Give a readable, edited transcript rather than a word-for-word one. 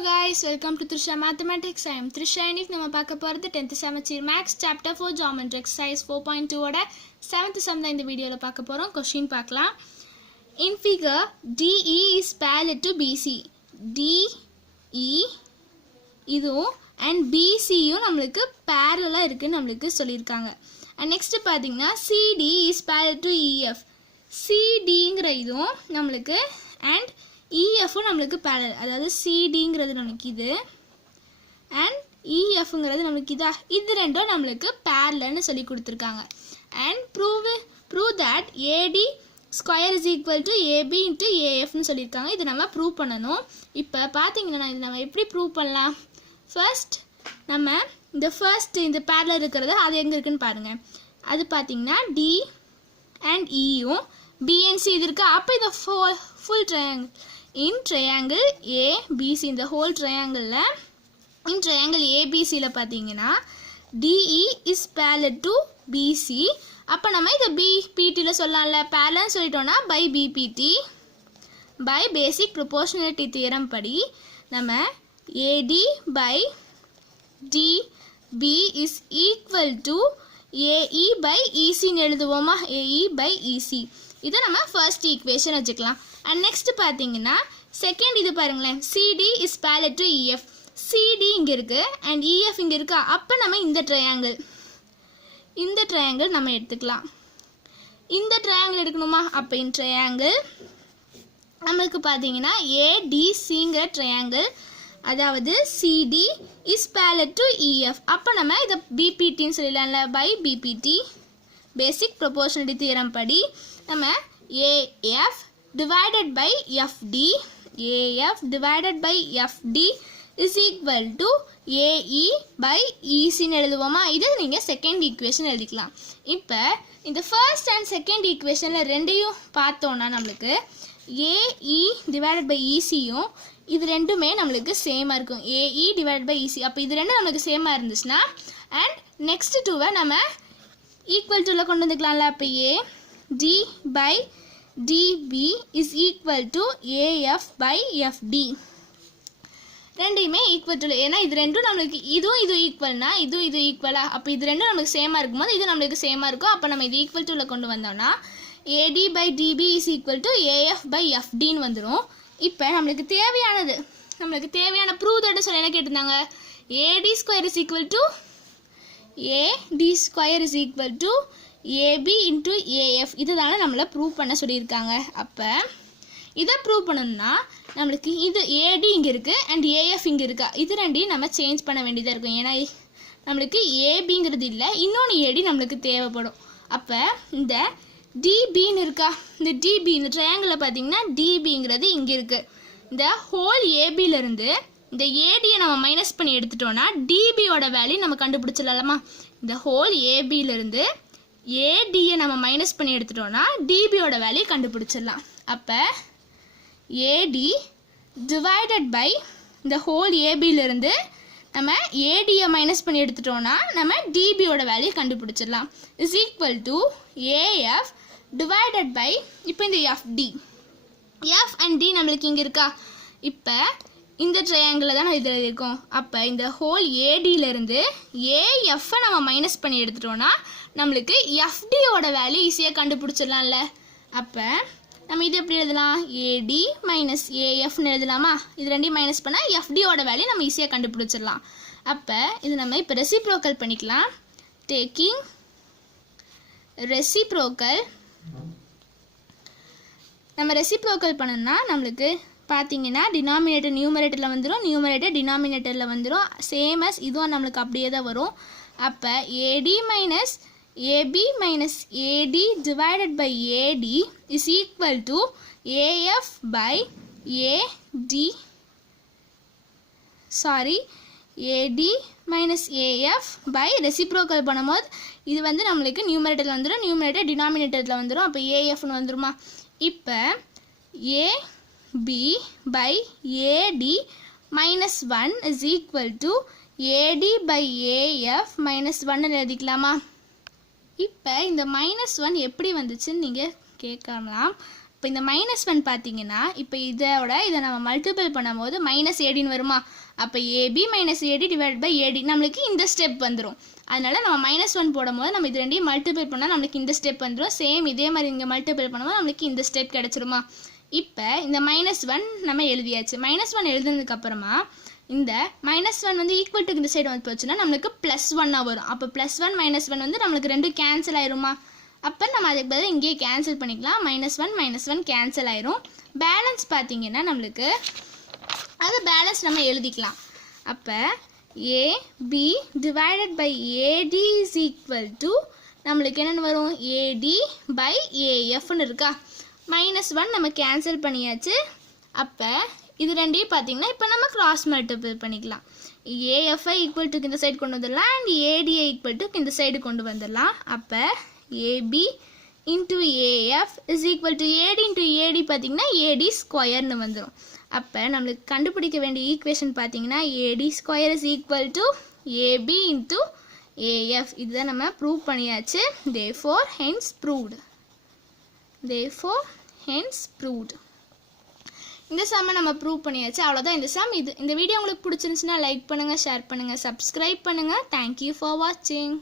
Hello guys, welcome to Thrisha Mathematics. I am Thrisha. இன்னைக்கு நம்ம பார்க்க போறது 10th Samacheer Maths Chapter 4 Geometry Exercise 4.2 ஓட 7th sum தான் இந்த வீடியோல பார்க்க போறோம். क्वेश्चन பார்க்கலாம். In figure DE is parallel to BC. DE இதுவும் and BC யும் நமக்கு parallel-ஆ இருக்குன்னு நமக்கு சொல்லிருக்காங்க. And next பாத்தீங்கன்னா CD is parallel to EF. CDங்கற இதுவும் நமக்கு and EF நமக்கு parallel, அதாவது CDங்கிறது நமக்கு இது and EFங்கிறது நமக்கு இதா, இது ரெண்டும் நமக்கு parallelனு சொல்லி கொடுத்திருக்காங்க. And prove that AD square is equal to AB into AF னு சொல்லிருக்காங்க. இது நம்ம ப்ரூவ் பண்ணனும். இப்போ பாத்தீங்கன்னா இது நம்ம எப்படி ப்ரூவ் பண்ணலாம்? ஃபர்ஸ்ட் நம்ம இந்த parallel இருக்குறது அது எங்க இருக்குன்னு பாருங்க. அது பாத்தீங்கன்னா D and E யும் B and C இது இருக்கு. அப்ப இது full triangle. In triangle ABC, இந்த whole triangle la, in triangle ABC la பாத்தீங்கன்னா DE is parallel to BC. அப்ப நம்ம இத BPT ல சொல்லலாம்ல, parallel சொல்லிட்டோம்னா by BPT, by basic proportionality theorem படி நம்ம AD by DB is equal to AE by EC ன்னு எழுதுவோமா? AE by EC. இத நம்ம first equation வச்சுக்கலாம். And next பாத்தீங்கன்னா second இது பாருங்களேன், CD is parallel to EF. CD இங்க இருக்கு and EF இங்க இருக்கா. அப்ப நம்ம இந்த triangle நம்ம எடுத்துக்கலாம். இந்த triangle எடுக்கணுமா? அப்ப இந்த triangle நமக்கு பாத்தீங்கன்னா ADCங்கிற triangle, அதாவது CD is parallel to EF. அப்ப நம்ம இத BPT ன்னு சொல்லலாம்ல, by BPT basic proportionality theorem படி நம்ம AF divided by FD, AF divided by FD is equal to AE by EC ன்னு எழுதுவோமா? இது நீங்க செகண்ட் ஈக்குவேஷன் எழுதிக்கலாம். இப்போ இந்த ஃபர்ஸ்ட் அண்ட் செகண்ட் ஈக்குவேஷன்ல ரெண்டையும் பார்த்தோம்னா நமக்கு AE divided by EC யும் இது ரெண்டுமே நமக்கு சேமா இருக்கும். AE divided by EC. அப்ப இது ரெண்டும் நமக்கு சேமா இருந்துச்சுனா and next 2 நம்ம equal to ல கொண்டு வந்துக்கலாம்ல. அப்ப AD by DB is equal to AF by FD. ரெண்டையுமே equal to, ஏன்னா இது ரெண்டும் நமக்கு இது ஈக்குவல்னா இது ஈக்குவலா, அப்ப இது ரெண்டும் நமக்கு சேமா இருக்கும்போது இது நமக்கு சேமா இருக்கும். அப்ப நம்ம இது equal to ல கொண்டு வந்தோம்னா AD by DB is equal to AF by FD ன்னு வந்துரும். இப்போ நமக்கு தேவையான ப்ரூவ் தட் சொல்ல என்ன கேட்டிருந்தாங்க? AD square is equal to AB into AF. இதுதானே நம்மள ப்ரூவ் பண்ண சொல்லியிருக்காங்க. அப்ப இதை ப்ரூவ் பண்ணணும்னா நம்மளுக்கு இது AD இங்க இருக்கு and AF இங்க இருக்கா, இது ரெண்டையும் நம்ம சேஞ்ச் பண்ண வேண்டியதா இருக்கும். ஏன்னா நம்மளுக்கு ABங்கிறது இல்ல, இன்னொன்று AD நம்மளுக்கு தேவைப்படும். அப்ப இந்த DBன்னு இருக்கா, இந்த DB இந்த ட்ரையாங்கிள பாத்தீங்கன்னா DBங்கிறது இங்க இருக்கு. இந்த ஹோல் ABல இருந்து இந்த ADயை நம்ம மைனஸ் பண்ணி எடுத்துட்டோம்னா DBயோட வேல்யூ நம்ம கண்டுபிடிச்சிடலாமா? இந்த ஹோல் ABல இருந்து ADயை நம்ம மைனஸ் பண்ணி எடுத்துட்டோம்னா DBயோட வேல்யூ கண்டுபிடிச்சிடலாம். அப்ப AD divided by இந்த ஹோல் ABல இருந்து நம்ம ADயை மைனஸ் பண்ணி எடுத்துட்டோம்னா நம்ம DBயோட வேல்யூ கண்டுபிடிச்சிடலாம். is equal to AF divided by இப்போ இந்த FD. F and D நம்மளுக்கு இங்க இருக்கா. இப்போ இந்த ட்ரையாங்கிள் தான் இது இருக்கும். அப்ப இந்த ஹோல் ADல இருந்து AF நம்ம மைனஸ் பண்ணி எடுத்துட்டோம்னா நமக்கு FD ஓட வேல்யூ ஈஸியா கண்டுபிடிச்சிடலாம்ல. அப்ப நம்ம இது எப்படி எழுதலாம்? AD minus AF ன்னு எழுதலாமா? இது ரெண்டையும் மைனஸ் பண்ணா FD ஓட வேல்யூ நம்ம ஈஸியா கண்டுபிடிச்சிடலாம். அப்ப இது நம்ம இப்ப ரெசிப்ரோக்கல் பண்ணிக்கலாம். டேக்கிங் ரெசிப்ரோக்கல், நம்ம ரெசிப்ரோக்கல் பண்ணனும்னா நமக்கு பாத்தீங்கன்னா டினாமினேட்டர் நியூமரேட்டர்ல வந்துரும், நியூமரேட்டர் டினாமினேட்டர்ல வந்துரும். சேம் as இதுவும் நமக்கு அப்படியே தான் வரும். அப்ப AD minus AB minus AD divided by AD is equal to AF by AD minus AF by reciprocal பண்ணும்போது இது வந்து நமக்கு நியூமரேட்டர்ல வந்துரும், நியூமரேட்டர் டினாமினேட்டர்ல வந்துரும். அப்ப AF ன்னு வந்துருமா? இப்போ AB by AD minus 1 is equal to AD by AF minus 1 எழுதிக்கலாமா? இப்போ இந்த -1 எப்படி வந்துச்சுன்னு நீங்க கேட்கலாம். இப்போ இந்த -1 பார்த்தீங்கன்னா இப்போ இதை நம்ம மல்டிபிள் பண்ணும்போது -ADன்னு வருமா? அப்போ AB - AD divide by AD நம்மளுக்கு இந்த ஸ்டெப் வந்துடும். அதனால் நம்ம -1 போடும்போது நம்ம இது ரெண்டையும் மல்டிபிள் பண்ணால் நம்மளுக்கு இந்த ஸ்டெப் வந்துடும். சேம் இதே மாதிரி இங்கே மல்டிபிள் பண்ணும்போது நம்மளுக்கு இந்த ஸ்டெப் கிடச்சிருமா? இப்போ இந்த -1 நம்ம எழுதியாச்சு. -1 எழுதுனதுக்கப்புறமா இந்த -1 வந்து ஈக்குவல் டு இந்த சைடு வந்து போச்சுன்னா நம்மளுக்கு +1 வரும். அப்போ +1 -1 வந்து நம்மளுக்கு ரெண்டும் கேன்சல் ஆயிருமா? அப்போ நம்ம அதுக்கு பதிலாக இங்கேயே கேன்சல் பண்ணிக்கலாம். -1 கேன்சல் ஆயிரும். பேலன்ஸ் பார்த்தீங்கன்னா நம்மளுக்கு அது பேலன்ஸ் நம்ம எழுதிக்கலாம். அப்போ AB divided by AD is equal to நம்மளுக்கு என்னென்னு வரும்? AD பை AFன்னு இருக்கா? -1 நம்ம கேன்சல் பண்ணியாச்சு. அப்போ இது ரெண்டையும் பார்த்தீங்கன்னா இப்போ நம்ம கிராஸ் மல்டிபிள் பண்ணிக்கலாம். AFஐ ஈக்குவல் டுக்கு இந்த சைடு கொண்டு வந்துடலாம் அண்ட் ADஐ ஈக்குவல் டுக்கு இந்த சைடு கொண்டு வந்துடலாம். அப்போ AB into AF is equal to AD into AD பார்த்தீங்கன்னா AD ஸ்கொயர்னு வந்துடும். அப்போ நம்மளுக்கு கண்டுபிடிக்க வேண்டிய ஈக்குவேஷன் பார்த்தீங்கன்னா AD square is equal to AB into AF. இதுதான் நம்ம ப்ரூவ் பண்ணியாச்சு. therefore hence proved. இந்த சம்மை நம்ம ப்ரூவ் பண்ணியாச்சு. அவ்வளோதான் இந்த சம். இந்த வீடியோ உங்களுக்கு பிடிச்சிருந்துச்சுன்னா லைக் பண்ணுங்கள், ஷேர் பண்ணுங்கள், சப்ஸ்கிரைப் பண்ணுங்கள். தேங்க்யூ ஃபார் வாட்சிங்.